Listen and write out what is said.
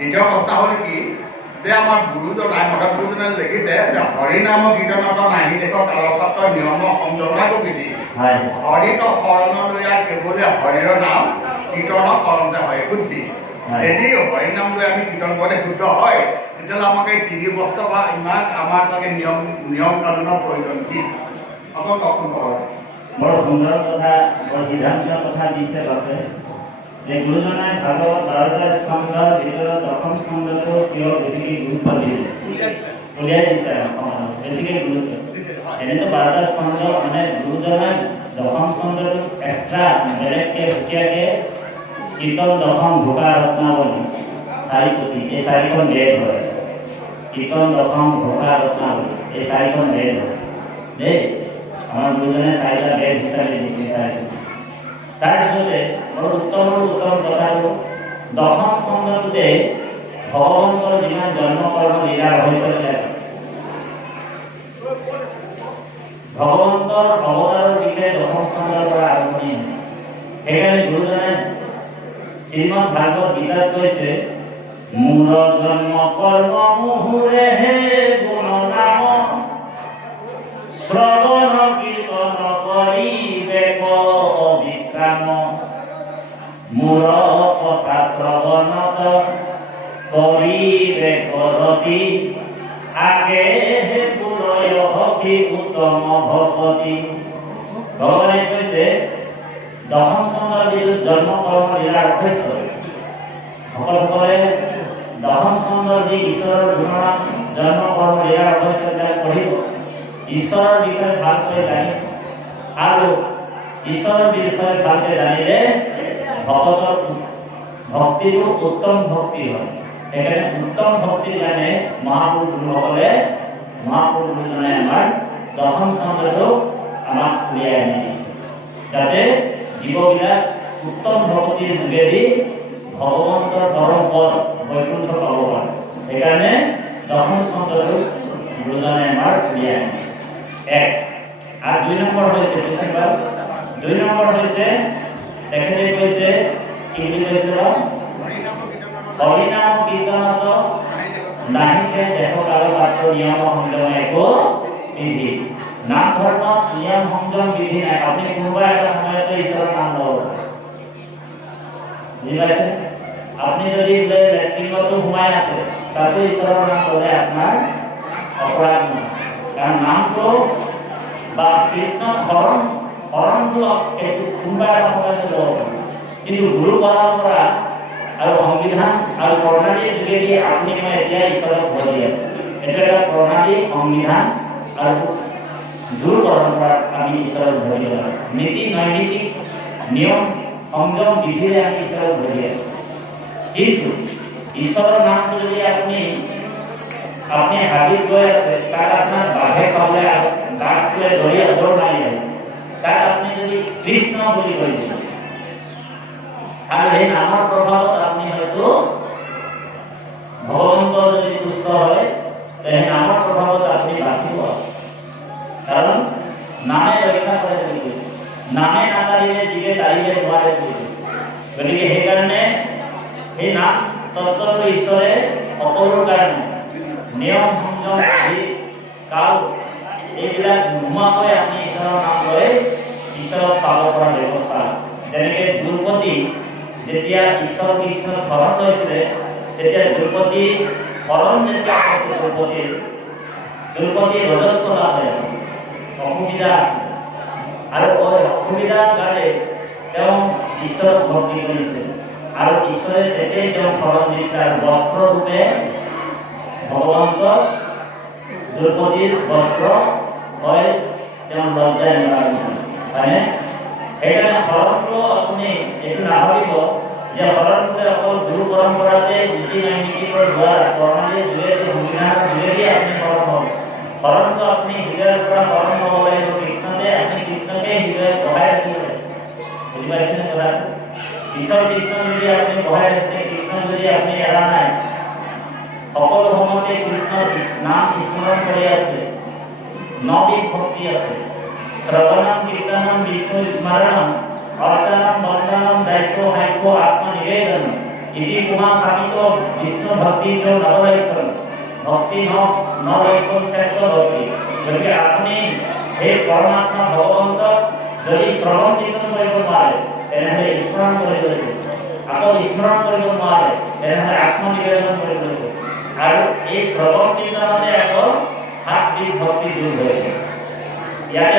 দ্বিতীয় কথা হ'ল কি যে আমাৰ গুৰুজনাই মাধৱ গুৰুজনাই লিখিছে যে হৰিনাম কীৰ্তনত নাহি দেখ কালপাত্ৰ নিয়ম সংযমা প্ৰকৃতি হৰিত শৰণ লৈয়া কেৱলে হৰিৰ নাম কীৰ্তন কৰন্তে হয় শুদ্ধি। যদি হৰিনাম লৈ আমি কীৰ্তন কৰোঁতে শুদ্ধ হয় তেতিয়াহ'লে আমাক এই 3 বছৰ বা ইমান আমাৰ তাকে নিয়ম কানুনৰ প্ৰয়োজন কি অকল কখন বৰ সুন্দৰ কথা বৰ সিদ্ধান্ত কথা দিছে বাপে যে গুৰুজনাই ভাগৱত 12টা স্কন্ধৰ ভিতৰত দশম স্কন্ধটো কিয় বেছিকৈ গুৰুত্ব দিলে উলিয়াই দিছে বেছিকৈ গুৰুত্ব এনেতো 12টা স্কন্ধ মানে গুৰুজনাই দশম স্কন্ধটো এক্সট্ৰা বেলেগকৈ সুকীয়াকৈ কীৰ্তন দশম ভোকা ৰত্নাৱলী 4 পুথি এই 4খন বেদ হয়। কীৰ্তন দশম ভোকা ৰত্নাৱলী এই 4খন বেদ হয় দেই আমাৰ গুৰুজনে 4টা বেদ হিচাপে দিছে 4টা। তাৰপিছতে বৰ উত্তম কথাটো দশম স্কন্ধটোতে ভগৱন্তৰ যিমান জন্ম কৰ্ম লীলা ৰহস্য ভগৱন্তৰ অৱতাৰৰ বিষয়ে দশম স্কন্ধৰ পৰা আৰম্ভণি হৈছে। সেইকাৰণে গুৰুজনে শ্ৰীমদ ভাগৱত গীতাত কৈছে মূৰ জন্ম কৰ্ম মুহুৰে হে গুণ নাম শ্ৰৱণ কীৰ্তন কৰি বেক বিশ্ৰাম মূৰ কথা শ্ৰৱণত কৰিবে কৰতি আগে হে গুণয় হকি উত্তম ভকতি। ভগৱানে কৈছে দশম স্কন্ধৰ যিটো জন্ম কৰ্ম লীলা ৰহস্য সকলোসকলে দশম স্কন্ধৰ যি ঈশ্বৰৰ গুণনাম জন্ম কৰ্ম লীলা ৰহস্য পঢ়িব ঈশ্বৰৰ বিষয়ে ভালকৈ জানিব আৰু ঈশ্বৰৰ বিষয়ে ভালকৈ জানিলে ভকতৰ ভক্তিটো উত্তম ভক্তি হয়। সেইকাৰণে উত্তম ভক্তিৰ কাৰণে মহাপুৰুষ গুৰুসকলে মহাপুৰুষ গুৰুজনাই আমাৰ দশম স্কন্ধটো আমাক উলিয়াই আনি দিছে যাতে জীৱবিলাক উত্তম ভক্তিৰ যোগেদি ভগৱন্তৰ পৰম পদ বৈকুণ্ঠ পাব পাৰে। সেইকাৰণে দশম স্কন্ধটো গুৰুজনাই আমাৰ উলিয়াই আনিছে। 1 আৰু 2 নম্বৰ হৈছে 2 নম্বৰ হৈছে তেখেতে কৈছে কি বুলি কৈছে হৰিনাম কীৰ্তনত নাহিকে দেহ কাল পাত্ৰ নিয়ম সংযম একো বিধি নাম ধৰ্মত নিয়ম সংযম বিধি নাই। আপুনি কোনোবা এটা সময়তে ঈশ্বৰৰ নাম ল'ব বুজি পাইছে। আপুনি যদি লেট্ৰিনতো সোমাই আছে তাতো ঈশ্বৰৰ নাম ল'লে আপোনাৰ অপৰাধ নহয় কাৰণ নামটো বা কৃষ্ণ হৰণটো সেইটো কোনোবা এটা সময়তে ল'ব পাৰি। কিন্তু গুৰু পৰম্পৰা আৰু সংবিধান আৰু প্ৰণালীৰ যোগেদি আপুনি মই এতিয়া ঈশ্বৰক ভজি আছে। এইটো এটা প্ৰণালী, সংবিধান আৰু দূৰ পৰম্পৰাত আমি ঈশ্বৰক ভজি আছোঁ। নীতি নৈমিত্তিক নিয়ম সংযম বিধিৰে আমি ঈশ্বৰক ভজি আছোঁ। কিন্তু ঈশ্বৰৰ নামটো যদি আপুনি হাবিত গৈ আছে, তাত আপোনাৰ বাঘে খাবলৈ বাঘটোৱে দৌৰ মাৰি আছে, তাত আপুনি যদি কৃষ্ণ বুলি কৈ দিয়ে আৰু এই নামৰ প্ৰভাৱত আপুনি হয়তো ভগৱন্ত যদি তুষ্ট হয়, সেই নামৰ প্ৰভাৱত আপুনি বাচিব। কাৰণ নামে ৰক্ষা কৰে বুলি কৈছে, নামে নাতাৰিলে জীৱে তাৰিলে নোৱাৰে বুলি কৈছে। গতিকে সেইকাৰণে সেই নাম তত্ত্বটো ঈশ্বৰে সকলোৰ কাৰণে নিয়ম সংযম আদি কাল এইবিলাক নোহোৱাকৈ আমি ঈশ্বৰৰ নাম লৈ ঈশ্বৰক পাব পৰা ব্যৱস্থা আছে। যেনেকৈ দ্ৰৌপদী যেতিয়া ঈশ্বৰ কৃষ্ণৰ শৰণ লৈছিলে, তেতিয়া দ্ৰৌপদী শৰণ যেতিয়া দ্ৰৌপদী ৰজস্ব লাভ হৈ আছে, অসুবিধা আছে আৰু অসুবিধাৰ কাৰণে তেওঁ ঈশ্বৰক ভক্তি কৰিছিল আৰু ঈশ্বৰে তেতিয়াই তেওঁ শৰণ দিছিলে আৰু বস্ত্ৰৰূপে ভগৱন্ত দ্ৰৌপদীৰ বস্ত্ৰ হয় তেওঁ লজ্জাই নেলাগিছিল, হয়নে? সেইকাৰণে শৰণটো আপুনি এইটো নাভাবিব যে শৰণটোতে অকল গুৰু পৰম্পৰাতে নীতি নৈমিত্তিকৰ দ্বাৰা প্ৰণালীৰ যোগেদি সংবিধানৰ যোগেদি আপুনি শৰণ হ'ব। শৰণটো আপুনি হৃদয়ৰ পৰা শৰণ হ'ব লাগিব কৃষ্ণতে, আপুনি কৃষ্ণকে হৃদয়ত বহাই ৰাখিব লাগিব। বুজি পাইছেনে কথাটো? ঈশ্বৰ কৃষ্ণ যদি আপুনি বহাই ৰাখিছে, কৃষ্ণ যদি আপুনি এৰা নাই, সকলো সময়তে কৃষ্ণৰ নাম স্মৰণ কৰি আছে, নবিধ ভক্তি আছে, শ্ৰৱণম কীৰ্তনম বিষ্ণু স্মৰণম অৰ্চনম বন্দনম দাস্য হাইক্য আত্মনিবেদনম ইতি কুমা সামিত বিষ্ণু ভক্তি চ নবলৈক্ষণ ভক্তি নলৈক্ষণ শ্ৰেষ্ঠ ভক্তি। গতিকে আপুনি সেই পৰমাত্মা ভগৱন্তক যদি শ্ৰৱণ কীৰ্তন কৰিব নোৱাৰে, তেনেহ'লে স্মৰণ কৰিব লাগিব। আকৌ স্মৰণ কৰিব নোৱাৰে, তেনেহ'লে আত্মনিবেদন কৰিব লাগিব। আৰু এই শ্ৰৱণ কীৰ্তনতে আকৌ সাতবিধ ভক্তি দূৰ হৈ ইয়াতে